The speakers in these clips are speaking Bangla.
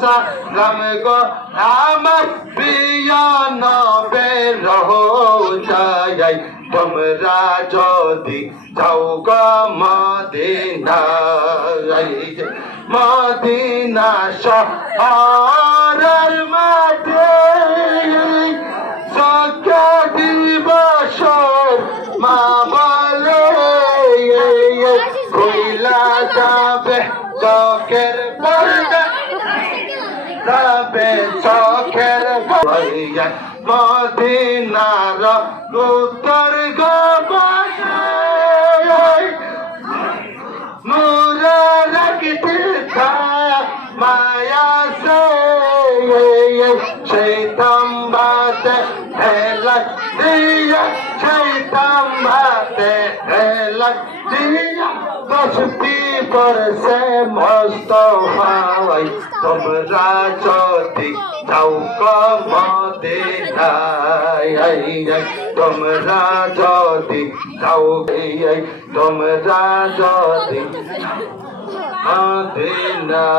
সালাম গো আমার প্রিয় নবের রোজায় তোমরা যদি যাও গো মদিনায় মদিনা শহরের মাঝে সকা দিবস মা বলে কইলা যাবে চোখের পর্দা যাবে চোখের পর্দা মদিনার উত্তর গবাসায় মুরা রাখতে মায়া সেই তাম্বাতে হেলাক দিয়া সেই তাম্বাতে হেলাক দিয়া বসতি পরসে মস্ত হাওয়াই তোমরা যদি যাও মদিনায় তোমরা যদি যাও তোমরা যদি মদিনায়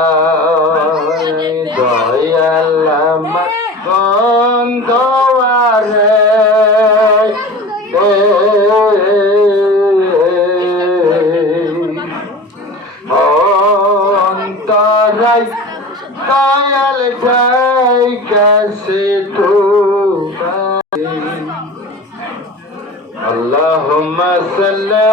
দয়াল আমার গন্ধওয়ারে অন্তরাই দয়াল যাই কাছে তোমায় আল্লাহুম্মা সাল্লি